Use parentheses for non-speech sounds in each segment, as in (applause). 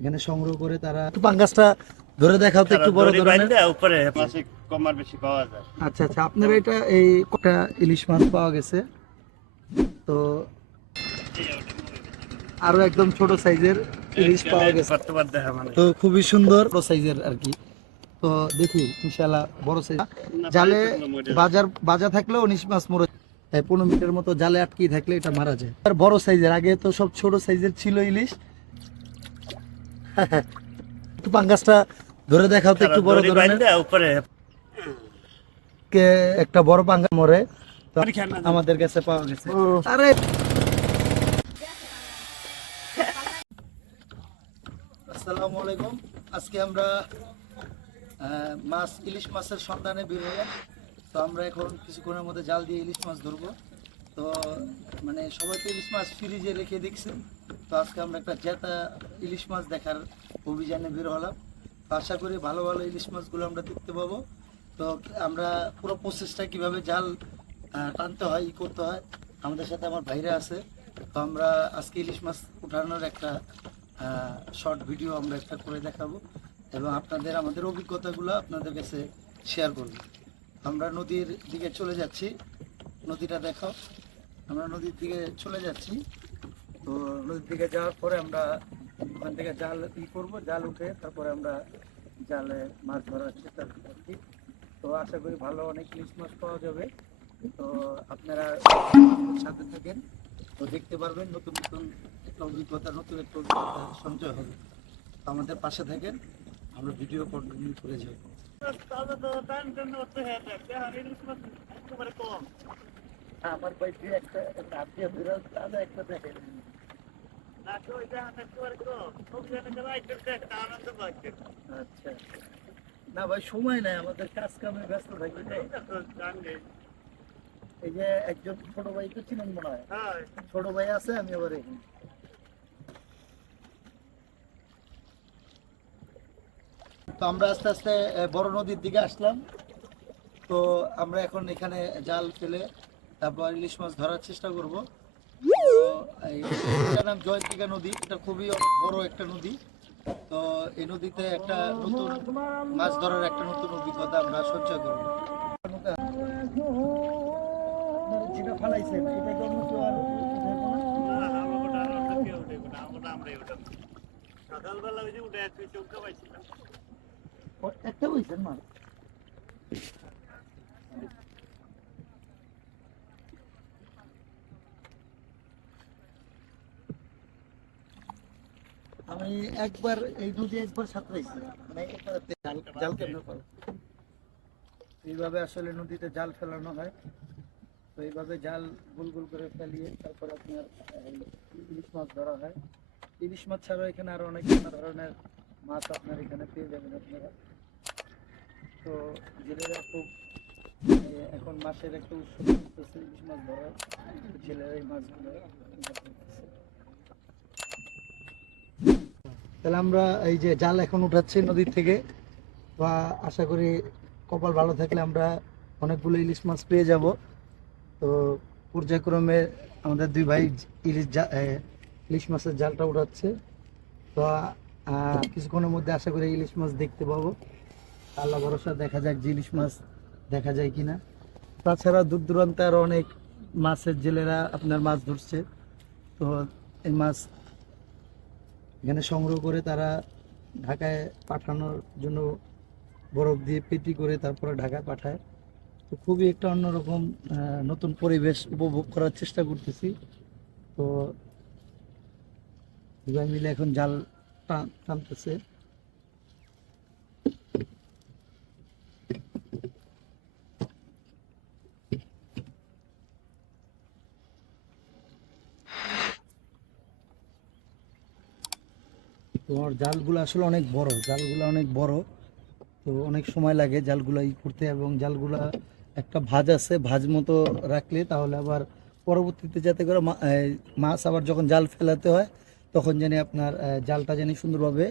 এখানে সংগ্রহ করে তারা পাঙ্গাসটা ধরে দেখাও তো একটু বড় ধরনের। উপরে আর বেশি পাওয়া যায়। আচ্ছা আচ্ছা আপনার এটা এই কটা ইলিশ মাছ পাওয়া গেছে? তো আরও একদম ছোট সাইজের ইলিশ পাওয়া গেছে। মানে। তো খুবই সুন্দর বড় সাইজের আর কি। তো দেখি ইনশাল্লাহ বড় সাইজ। জালে বাজার বাজা থাকলেও ইলিশ মাছ মরে। পনেরো মিনিটের মতো জালে আটকিয়ে থাকলে এটা মারা যায়। আর বড় সাইজের আগে তো সব ছোট সাইজের ছিল ইলিশ। (laughs) একটু পাঙ্গাসটা ধরে দেখাও তো একটু বড় দড়ি ধরনের। উপরে। কে একটা বড় পাঙ্গা মরে আমাদের কাছে পাওয়া গেছে। আরে! আসসালামু আলাইকুম। আজকে আমরা মাছ ইলিশ মাছের সন্ধানে বের হলাম তো আমরা এখন কিছুক্ষণের মধ্যে জাল দিয়ে ইলিশ মাছ ধরবো। তো মানে সবাই তো ইলিশ মাছ ফ্রিজে রেখে দেখছেন তো আজকে আমরা একটা জেতা ইলিশ মাছ দেখার অভিযানে বের হলাম। আশা করি ভালো ভালো ইলিশ মাছগুলো আমরা দেখতে পাবো। তো আমরা পুরো প্রসেসটা কীভাবে জাল টানতে হয়, ই করতে হয়, আমাদের সাথে আমার ভাইরা আছে। তো আমরা আজকে ইলিশ মাছ উঠানোর একটা শর্ট ভিডিও আমরা একটা করে দেখাবো এবং আপনাদের, আমাদের অভিজ্ঞতাগুলো আপনাদের কাছে শেয়ার করব। আমরা নদীর দিকে চলে যাচ্ছি। নদীটা দেখাও আমরা নদীর দিকে চলে যাচ্ছি। তো নদীর দিকে যাওয়ার পরে আমরা ওখান থেকে জাল ই করব, জাল উঠে তারপরে আমরা জালে মাছ ধরার চেষ্টা করছি। তো আশা করি ভালো অনেক ইলিশ মাছ পাওয়া যাবে। তো আপনারা সাথে থাকেন, তো দেখতে পারবেন নতুন নতুন অভিজ্ঞতা, নতুন একটা অভিজ্ঞতা, সঞ্চয় হবে। আমাদের পাশে থাকেন, আমরা ভিডিও কন্টিনিউ করে যাব আমার দুই একটা একটা দেখেন না ভাই, সময় নাই, আমাদের কাজ কামে ব্যস্ত থাকি তো। এই যে একজন ছোট ভাই তো চিনেন মনে হয়? ছোট ভাই আছে, আমি তো আমরা আস্তে আস্তে বড় নদীর দিকে আসলাম। তো আমরা এখন এখানে জাল ফেলে তারপর ইলিশ মাছ ধরার চেষ্টা করব। এটার নাম জয়ন্তিকা নদী। এটা খুবই বড় একটা নদী। তো এই নদীতে একটা নতুন মাছ ধরার একটা নতুন অভিজ্ঞতা আমরা সঞ্চয় করব। যেটা ফালাইছেন এটা অন্য কেউ আর সকালবেলা ওই যে উঠে তুই চোখটা পাইছিলাম। একটা বইছেন মাছ আমি একবার এই নদী একবার সাঁতরাইছি। মানে জাল এইভাবে আসলে নদীতে জাল ফেলানো হয়। তো এইভাবে জাল গোল গোল করে ফেলিয়ে তারপর আপনার ইলিশ মাছ ধরা হয়। ইলিশ মাছ ছাড়াও এখানে আরও অনেক নানা ধরনের মাছ আপনার এখানে পেয়ে যাবেন আপনারা। তো জেলেরা খুব এ, এখন মাছের একটা উৎসব ইলিশ মাছ ধরার জেলেরা এই মাছগুলো তাহলে আমরা এই যে জাল এখন উঠাচ্ছি নদীর থেকে। বা আশা করি কপাল ভালো থাকলে আমরা অনেকগুলো ইলিশ মাছ পেয়ে যাব। তো পর্যায়ক্রমে আমাদের দুই ভাই ইলিশ ইলিশ মাছের জালটা উঠাচ্ছে। তো কিছুক্ষণের মধ্যে আশা করি ইলিশ মাছ দেখতে পাবো। আল্লাহ ভরসা, দেখা যাক যে ইলিশ মাছ দেখা যায় কিনা। তাছাড়া দূর দূরান্তে আরও অনেক মাছের জেলেরা আপনার মাছ ধরছে। তো এই মাছ এখানে সংগ্রহ করে তারা ঢাকায় পাঠানোর জন্য বরফ দিয়ে পেটি করে তারপরে ঢাকায় পাঠায়। তো খুবই একটা অন্যরকম নতুন পরিবেশ উপভোগ করার চেষ্টা করতেছি। তো দুবাই মিলে এখন জাল টান- টানতেছে। তোমার জালগুলো আসলে অনেক বড় জালগুলো অনেক বড়। তো অনেক সময় লাগে জালগুলো ই করতে এবং জালগুলা একটা ভাঁজ আছে ভাঁজ মতো রাখলে তাহলে আবার পরবর্তীতে যাতে করে মাছ আবার যখন জাল ফেলাতে হয় তখন জানি আপনার জালটা জানি সুন্দরভাবে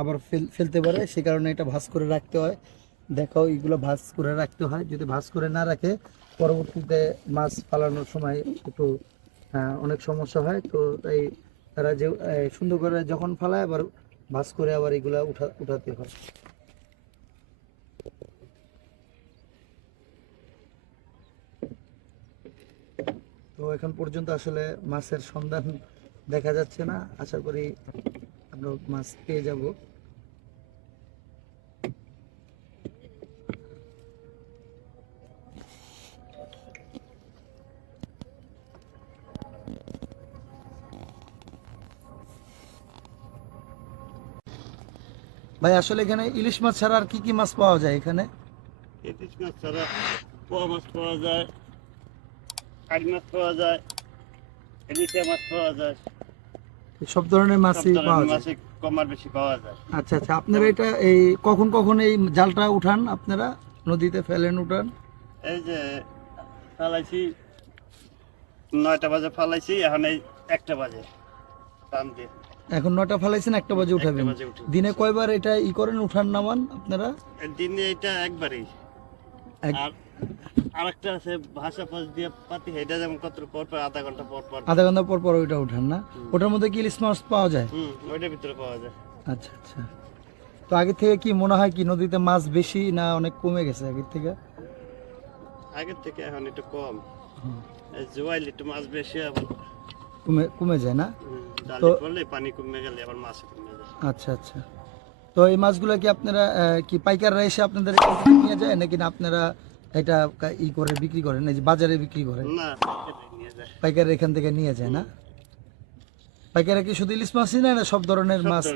আবার ফেল ফেলতে পারে। সে কারণে এটা ভাঁজ করে রাখতে হয়। দেখাও এগুলো ভাঁজ করে রাখতে হয়। যদি ভাঁজ করে না রাখে পরবর্তীতে মাছ পালানোর সময় একটু আহ, অনেক সমস্যা হয়। তো তাই তারা যে সুন্দর করে যখন ফালায় আবার ভাস করে আবার এগুলা উঠা, উঠাতে হয়। তো এখন পর্যন্ত আসলে মাছের সন্ধান দেখা যাচ্ছে না। আশা করি আমরা মাছ পেয়ে যাব। ভাই আসলে এখানে ইলিশ মাছ ছাড়া আর কি কি মাছ পাওয়া যায় এখানে? ইলিশ মাছ ছাড়া পোয়া মাছ পাওয়া যায় কারি মাছ পাওয়া যায় ইলিশা মাছ পাওয়া যায়। সব ধরনের মাছই পাওয়া যায়? মাছই কম আর বেশি পাওয়া যায়। আচ্ছা আচ্ছা আপনারা এটা এই কখন কখন এই জালটা উঠান আপনারা? নদীতে ফেলেন উঠান? এই যে ফালাইছি নয়টা বাজে ফালাইছি এখন এই একটা বাজে টান দিয়ে। এখন নটা ফেলাইছেন একটা বাজে একটা উঠাবেন। দিনে কয়বার এটা ই করেন উঠান নামান আপনারা? দিনে এটা একবারই। এক- আর আরেকটা আছে ভাষা পাশ দিয়ে পাতি যেমন কত পর পর আধা ঘণ্টা পর পর। আধা ঘণ্টা পর পর ওইটা উঠান না? ওটার মধ্যে কি ইলিশ মাছ পাওয়া যায়? হুম ওইটার ভিতরে পাওয়া যায়। আচ্ছা আচ্ছা। তো আগে থেকে কি মনে হয় কি নদীতে মাছ বেশি না অনেক কমে গেছে আগের থেকে? আগের থেকে এখন একটু কম। জোয়াইল একটু মাছ বেশি আবার কমে কমে যায় না? তো- পানি কমে গেলে আবার মাছ কমে যায়। আচ্ছা আচ্ছা। তো এই মাছগুলো কি আপনারা কি পাইকাররা এসে আপনাদের নিয়ে যায় নাকি না আপনারা এটা ই করে বিক্রি করেন? এই যে বাজারে বিক্রি করেন? না পাইকার এখান থেকে নিয়ে যায় না? পাইকারা কি শুধু ইলিশ মাছই নেয় না সব ধরনের মাছ।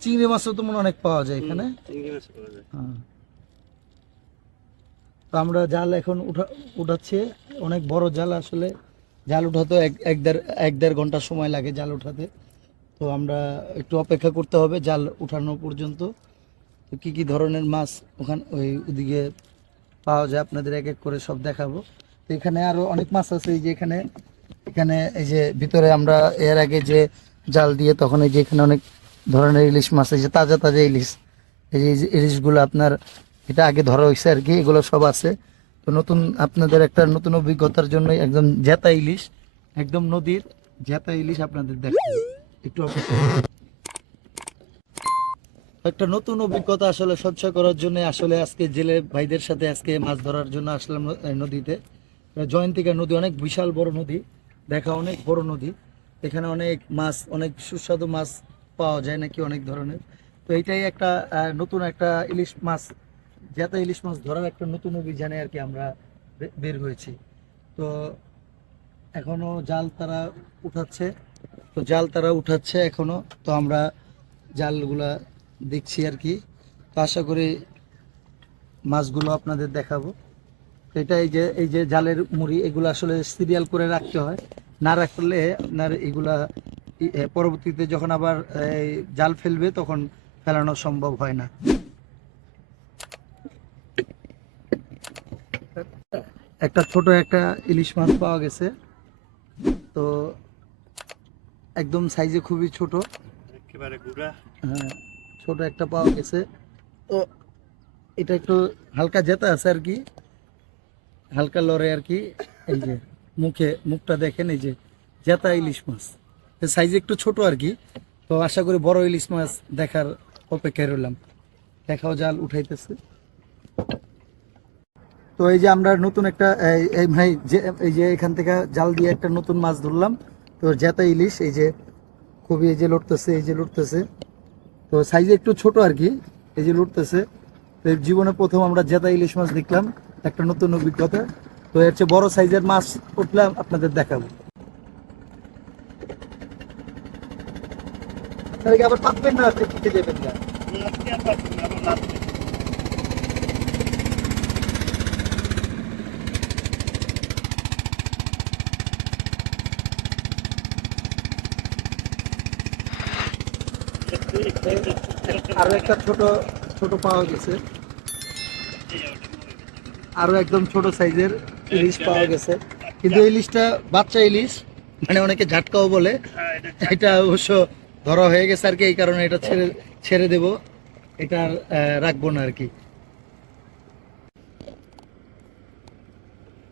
চিংড়ি মাছও তো মনে অনেক পাওয়া যায় এখানে। চিংড়ি মাছ পাওয়া যায়। হ্যাঁ। তো আমরা জাল এখন উঠা উঠাচ্ছি। অনেক বড় জাল আসলে। জাল উঠাতে এক এক দেড় এক দেড় ঘণ্টা সময় লাগে জাল উঠাতে। তো আমরা একটু অপেক্ষা করতে হবে জাল উঠানো পর্যন্ত। তো কী কী ধরনের মাছ ওখান, ওই ওদিকে পাওয়া যায় আপনাদের এক এক করে সব দেখাবো। তো এখানে আরও অনেক মাছ আছে এই যে এখানে। এখানে এই যে ভিতরে আমরা এর আগে যে জাল দিয়ে তখন এই যে এখানে অনেক ধরনের ইলিশ মাছ এই যে তাজা তাজা ইলিশ। এই যে ইলিশগুলো আপনার এটা আগে ধরা হয়েছে আর কি, এগুলো সব আছে। নতুন আপনাদের একটা নতুন অভিজ্ঞতার জন্য একদম জেতা ইলিশ, একদম নদীর জেতা ইলিশ আপনাদের দেখাবো। একটু একটা নতুন অভিজ্ঞতা আসলে সঞ্চয় করার জন্য আসলে আজকে জেলে ভাইদের সাথে আজকে মাছ ধরার জন্য আসলাম নদীতে। জয়ন্তিকা নদী অনেক বিশাল বড় নদী, দেখা অনেক বড় নদী। এখানে অনেক মাছ, অনেক সুস্বাদু মাছ পাওয়া যায় নাকি অনেক ধরনের। তো এইটাই একটা নতুন একটা ইলিশ মাছ জেতা ইলিশ মাছ ধরার একটা নতুন অভিযানে আর কি আমরা বের হয়েছি। তো এখনও জাল তারা উঠাচ্ছে, তো জাল তারা উঠাচ্ছে এখনও, তো আমরা জালগুলা দেখছি আর কি। তো আশা করি মাছগুলো আপনাদের দেখাবো। এটা এই যে এই যে জালের মুড়ি, এগুলো আসলে সিরিয়াল করে রাখতে হয়। না রাখলে আপনার এগুলা পরবর্তীতে যখন আবার জাল ফেলবে তখন ফেলানো সম্ভব হয় না। একটা ছোট একটা ইলিশ মাছ পাওয়া গেছে। তো একদম সাইজে খুবই ছোট। একেবারে গুড়া। হ্যাঁ ছোট একটা পাওয়া গেছে। তো এটা একটু হালকা জেতা আছে আর কি। হালকা লড়ে আর কি। এই যে মুখে মুখটা দেখেন এই যে জেতা ইলিশ মাছ। সাইজ একটু ছোট আর কি। তো আশা করি বড় ইলিশ মাছ দেখার অপেক্ষায় রইলাম। দেখাও জাল উঠাইতেছে। তো এই যে আমরা নতুন একটা, এই- ভাই যে, এই যে এখান থেকে জাল দিয়ে একটা নতুন মাছ ধরলাম, তো জেতা ইলিশ, এই যে খুবই এই যে লড়তেছে এই যে লড়তেছে তো সাইজে একটু ছোট আর কি, এই যে লড়তেছে তো জীবনে প্রথম আমরা জেতা ইলিশ মাছ দেখলাম, একটা নতুন অভিজ্ঞতা। তো এর চেয়ে বড় সাইজের মাছ উঠলাম আপনাদের দেখাবো। আবার পাতবেন না? খেতে দেবেন? না আর একটা ছোট ছোট পাওয়া গেছে। আরও একদম ছোট সাইজের ইলিশ পাওয়া গেছে। কিন্তু ইলিশটা বাচ্চা ইলিশ মানে অনেকে ঝাটকাও বলে। এটা অবশ্য ধরা হয়ে গেছে আর কি, এই কারণে এটা ছেড়ে ছেড়ে দেব। এটা রাখব না আর কি।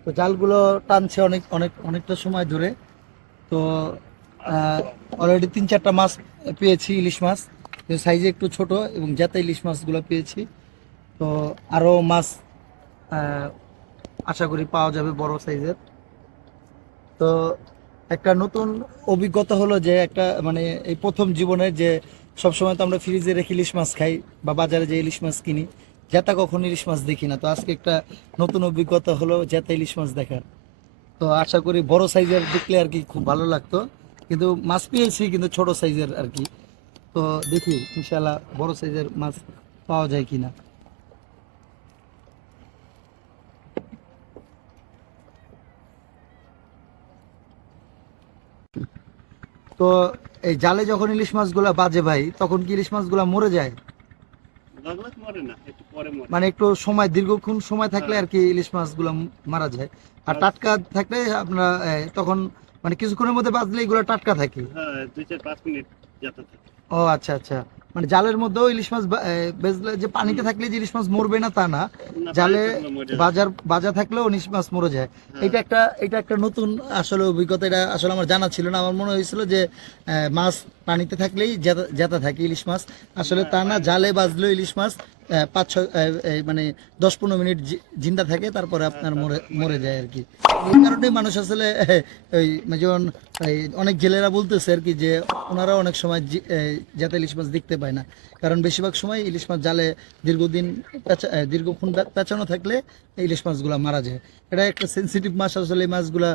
তো জালগুলো টানছে অনেক অনেক, অনেকটা সময় ধরে। তো অলরেডি তিন চারটা মাছ পেয়েছি, ইলিশ মাছ। সাইজে একটু ছোট এবং যাতে ইলিশ মাছগুলো পেয়েছি। তো আরও মাছ আশা করি পাওয়া যাবে বড় সাইজের তো একটা নতুন অভিজ্ঞতা হলো যে একটা মানে এই প্রথম জীবনের যে সবসময় তো আমরা ফ্রিজে রেখে ইলিশ মাছ খাই বা বাজারে যে ইলিশ মাছ কিনি জেতা কখন ইলিশ মাছ দেখি না। তো আজকে একটা নতুন অভিজ্ঞতা হলো জেতা ইলিশ মাছ দেখার। তো আশা করি বড় সাইজের দেখলে আর কি খুব ভালো লাগতো। কিন্তু মাছ পেয়েছি, কিন্তু ছোট সাইজের আর কি। তো দেখি ইনশাল্লাহ বড় সাইজের মাছ পাওয়া যায় কিনা। তো এই জালে যখন ইলিশ মাছগুলা বাজে ভাই তখন কি ইলিশ মাছগুলা মরে যায়? মানে একটু সময় দীর্ঘক্ষণ সময় থাকলে আর কি ইলিশ মাছগুলো মারা যায়। আর টাটকা থাকলে আপনারা তখন মানে কিছুক্ষণের মধ্যে বাজলে এগুলো টাটকা থাকে। হ্যাঁ দুই চার পাঁচ মিনিট যেতে থাকে। ও আচ্ছা আচ্ছা মানে জালের মধ্যেও ইলিশ মাছ বেজলে যে পানিতে থাকলে যে ইলিশ মাছ মরবে না তা না জালে। বাজার বাজা থাকলেও ইলিশ মাছ মরে যায় হ্যাঁ। এটা একটা এটা একটা নতুন আসলে অভিজ্ঞতা এটা আসলে আমার জানা ছিল না আমার মনে হয়েছিল যে আহ, মাছ পানিতে থাকলেই জেতা- থাকে ইলিশ মাছ। আসলে তা না, জালে বাজলেও ইলিশ মাছ পাঁচ ছয় মানে দশ পনেরো মিনিট জিন্দা থাকে, তারপরে আপনার মরে মরে যায় আর কি। এই কারণে মানুষ আসলে, (laughs) ওই মানে যেমন অনেক জেলেরা বলতেছে আর কি যে, ওনারা অনেক সময় জাতে ইলিশ মাছ দেখতে পায় না। কারণ বেশিরভাগ সময় ইলিশ মাছ জালে দীর্ঘদিন দীর্ঘক্ষণ পেঁচানো থাকলে ইলিশ মাছগুলো মারা যায়। এটা একটা সেনসিটিভ মাছ, আসলে এই মাছগুলা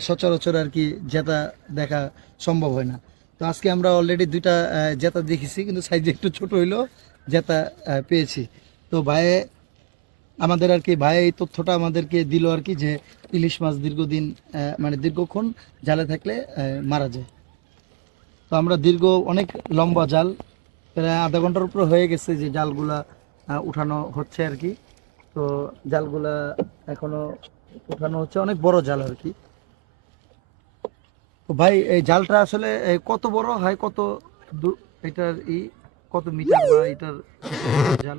সচরাচর আর কি জেতা দেখা সম্ভব হয় না। তো আজকে আমরা অলরেডি দুইটা জেতা দেখেছি, কিন্তু সাইজ একটু ছোট হইল, জেতা পেয়েছি। তো ভাই, আমাদের আর কি, ভাই এই তথ্যটা আমাদেরকে দিল আর কি যে ইলিশ মাছ দীর্ঘদিন মানে দীর্ঘক্ষণ জালে থাকলে মারা যায়। তো আমরা দীর্ঘ, অনেক লম্বা জাল, প্রায় আধা ঘণ্টার উপরে হয়ে গেছে যে জালগুলা উঠানো হচ্ছে আর কি। তো জালগুলা এখনও উঠানো হচ্ছে, অনেক বড় জাল আর কি। ভাই এই জালটা আসলে কত বড় হয় কত এটার ই কত মিটার বা এটার জাল?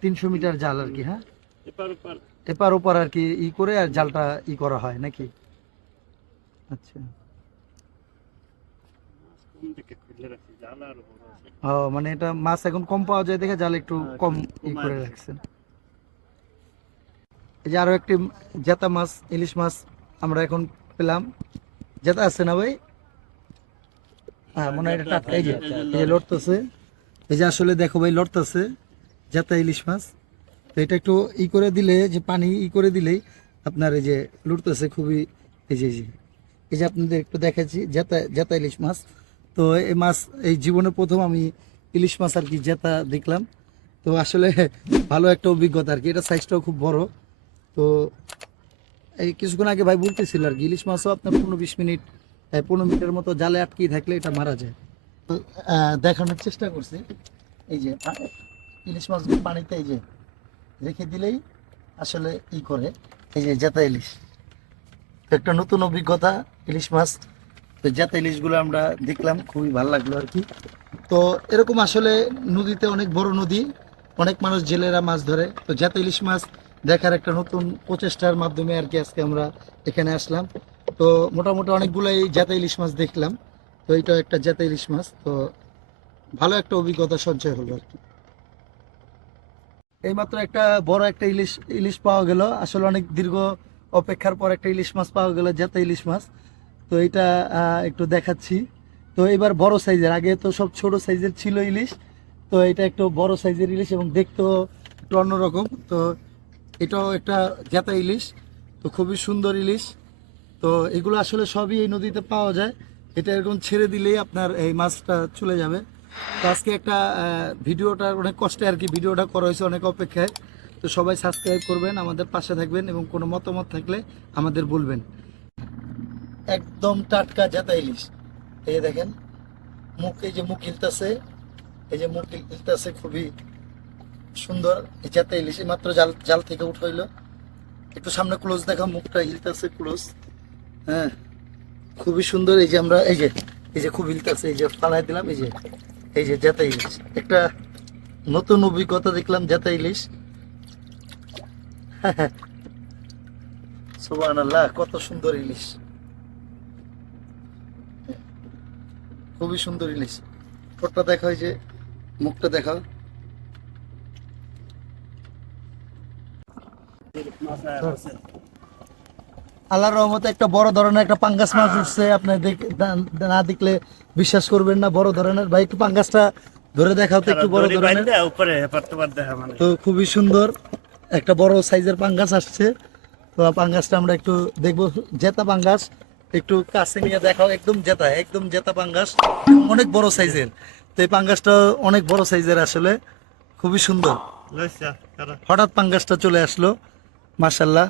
তিনশো মিটার জাল আর কি হ্যাঁ? এপার ওপার। আর কি ই করে আর জালটা ই করা হয় নাকি? আচ্ছা। ও মানে এটা মাছ এখন কম পাওয়া যায় দেখে জাল একটু হ্যাঁ, কম ই করে রাখছেন। এই যে আরও একটি জেতা মাছ ইলিশ মাছ আমরা এখন পেলাম। জেতা আছে না ভাই? হ্যাঁ মনে হয় এটা টাটকা। এই যে এই লড়তেছে। এই যে আসলে দেখো ভাই লড়তেছে। জেতা ইলিশ মাছ। তো এটা একটু ই করে দিলে যে পানি ই করে দিলেই আপনার এই যে লড়তেছে খুবই এই যে এই যে। এই যে আপনাদের একটু দেখাচ্ছি জেতা জেতা ইলিশ মাছ। তো এই মাছ এই জীবনে প্রথম আমি ইলিশ মাছ আর কি জেতা দেখলাম। তো আসলে ভালো একটা অভিজ্ঞতা আর কি। এটা সাইজটাও খুব বড়। তো এই কিছুক্ষণ আগে ভাই বলতেছিল আর কি, ইলিশ মাছও আপনার পনেরো বিশ মিনিট পনেরো মিনিটের মতো জালে আটকিয়ে থাকলে এটা মারা যায়। তো দেখানোর চেষ্টা করছি। এই যে ইলিশ মাছগুলো পানিতে এই যে রেখে দিলেই আসলে ই করে। এই যে জেতা ইলিশ। একটা নতুন অভিজ্ঞতা, ইলিশ মাছ। তো জেতা ইলিশগুলো আমরা দেখলাম, খুবই ভালো লাগল আর কি। তো এরকম আসলে নদীতে অনেক বড় নদী, অনেক মানুষ জেলেরা মাছ ধরে। তো জেতা ইলিশ মাছ দেখার একটা নতুন প্রচেষ্টার মাধ্যমে আর কি আজকে আমরা এখানে আসলাম। তো মোটামুটি অনেকগুলোই জেতা ইলিশ মাছ দেখলাম। তো এইটা একটা জেতা ইলিশ মাছ। তো ভালো একটা অভিজ্ঞতা, সঞ্চয় হলো আর কি। এইমাত্র একটা বড় একটা ইলিশ ইলিশ পাওয়া গেল। আসলে অনেক দীর্ঘ অপেক্ষার পর একটা ইলিশ মাছ পাওয়া গেল জেতা ইলিশ মাছ। তো এটা একটু দেখাচ্ছি। তো এবার বড় সাইজের। আগে তো সব ছোট সাইজের ছিল ইলিশ। তো এটা একটু বড় সাইজের ইলিশ এবং দেখতেও একটু অন্যরকম। তো এটাও একটা জেতা ইলিশ, তো খুবই সুন্দর ইলিশ। তো এগুলো আসলে সবই এই নদীতে পাওয়া যায়। এটা এরকম ছেড়ে দিলেই আপনার এই মাছটা চলে যাবে। তো আজকে একটা ভিডিওটা অনেক কষ্টে আর কি, ভিডিওটা করা হয়েছে অনেক অপেক্ষায়। তো সবাই সাবস্ক্রাইব করবেন, আমাদের পাশে থাকবেন এবং কোনো মতামত থাকলে আমাদের বলবেন। একদম টাটকা জাতা ইলিশ। এই দেখেন, মুখ এই যে মুখ হিলতাছে, এই যে মুখ হিলতাছে খুবই সুন্দর। জাতা ইলিশ মাত্র জাল জাল থেকে উঠাইলো। একটু সামনে ক্লোজ দেখা, মুখটা হিলতাছে ক্লোজ হ্যাঁ খুবই সুন্দর। এই যে আমরা, এই যে এই যে খুব হিলতাছে, এই যে ফালাই দিলাম, এই যে এই যে জাতা ইলিশ। একটা নতুন অভিজ্ঞতা দেখলাম জাতা ইলিশ। সুবহানাল্লাহ, কত সুন্দর ইলিশ। খুবই সুন্দর ইলিশ। ঠোঁটটা দেখা হয় যে, মুখটা দেখাও মাছ আছে আল্লাহর রহমতে একটা বড় ধরনের একটা পাঙ্গাস মাছ উঠছে। আপনি না- দেখলে বিশ্বাস করবেন না বড় ধরনের। ভাই একটু পাঙ্গাসটা ধরে দেখাও তো একটু বড় ধরনের। উপরে মানে। তো খুবই সুন্দর একটা বড় সাইজের পাঙ্গাস আসছে। তো পাঙ্গাসটা আমরা একটু দেখব। জেতা পাঙ্গাস একটু কাছে নিয়ে দেখাও একদম জেতা একদম জেতা পাঙ্গাস। অনেক বড় সাইজের। তো এই পাঙ্গাসটা অনেক বড় সাইজের আসলে। খুবই সুন্দর। হঠাৎ পাঙ্গাসটা চলে আসলো। মাসাল্লাহ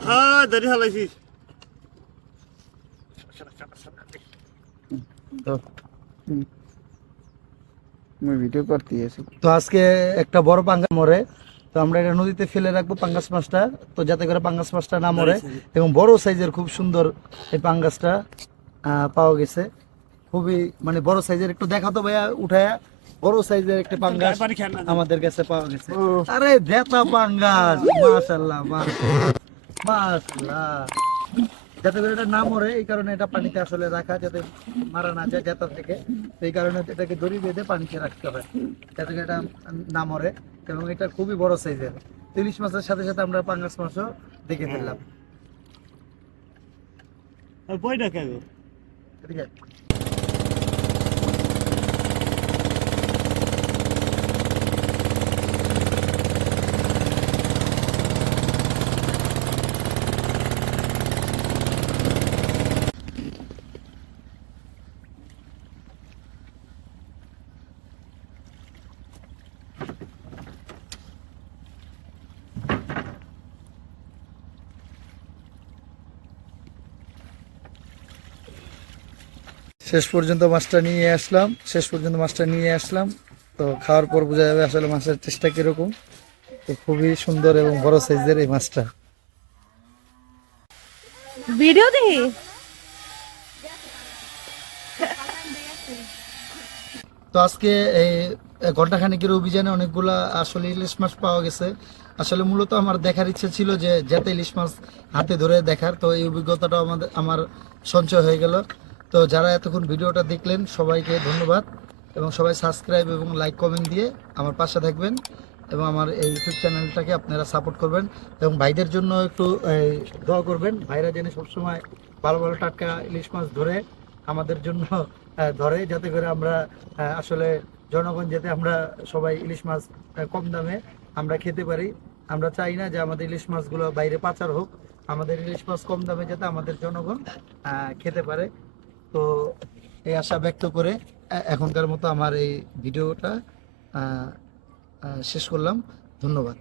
হ্যাঁ দাঁড়িয়ে হালাইছিস। ভিডিও করতে তো আজকে একটা বড় পাঙ্গা মরে তো আমরা এটা নদীতে ফেলে রাখব পাঙ্গাস মাছটা। তো যাতে করে পাঙ্গাস মাছটা না মরে। এবং বড় সাইজের খুব সুন্দর এই পাঙ্গাসটা পাওয়া গেছে। খুবই মানে বড় সাইজের একটু দেখাতো ভাইয়া উঠায়া। বড় সাইজের একটা পাঙ্গাস আমাদের কাছে পাওয়া গেছে। আরে জেতা পাঙ্গাস! মাশাল্লাহ মাশাল্লাহ যাতে করে এটা না মরে এই কারণে এটা পানিতে আসলে রাখা যাতে মারা না যায় জেতা থেকে। এই কারণে এটাকে দড়ি বেঁধে পানিতে রাখতে হয়। যাতে করে এটা না মরে। এবং এটা খুবই বড় সাইজের। ইলিশ মাছের সাথে সাথে আমরা পাঙ্গাস মাছও দেখে ফেললাম। বইটা কেন ঠিক আছে শেষ পর্যন্ত মাছটা নিয়ে আসলাম শেষ পর্যন্ত মাছটা নিয়ে আসলাম। তো খাওয়ার পর বোঝা যাবে আসলে মাছের টেস্টটা কীরকম। তো খুবই সুন্দর এবং বড় সাইজের এই মাছটা। ভিডিও দেখি। তো আজকে এই ঘন্টাখানিকের অভিযানে অনেকগুলা আসলে ইলিশ মাছ পাওয়া গেছে। আসলে মূলত আমার দেখার ইচ্ছে ছিল যে যাতে ইলিশ মাছ হাতে ধরে দেখার। তো এই অভিজ্ঞতাটা আমাদের আমার সঞ্চয় হয়ে গেল। তো যারা এতক্ষণ ভিডিওটা দেখলেন, সবাইকে ধন্যবাদ এবং সবাই সাবস্ক্রাইব এবং লাইক কমেন্ট দিয়ে আমার পাশে থাকবেন এবং আমার এই ইউটিউব চ্যানেলটাকে আপনারা সাপোর্ট করবেন এবং ভাইদের জন্য একটু দোয়া করবেন। ভাইরা যেন সবসময় ভালো ভালো টাটকা ইলিশ মাছ ধরে আমাদের জন্য ধরে, যাতে করে আমরা আসলে জনগণ যাতে আমরা সবাই ইলিশ মাছ কম দামে আমরা খেতে পারি। আমরা চাই না যে আমাদের ইলিশ মাছগুলো বাইরে পাচার হোক। আমাদের ইলিশ মাছ কম দামে যাতে আমাদের জনগণ খেতে পারে। তো এই আশা ব্যক্ত করে এখনকার মতো আমার এই ভিডিওটা শেষ করলাম। ধন্যবাদ।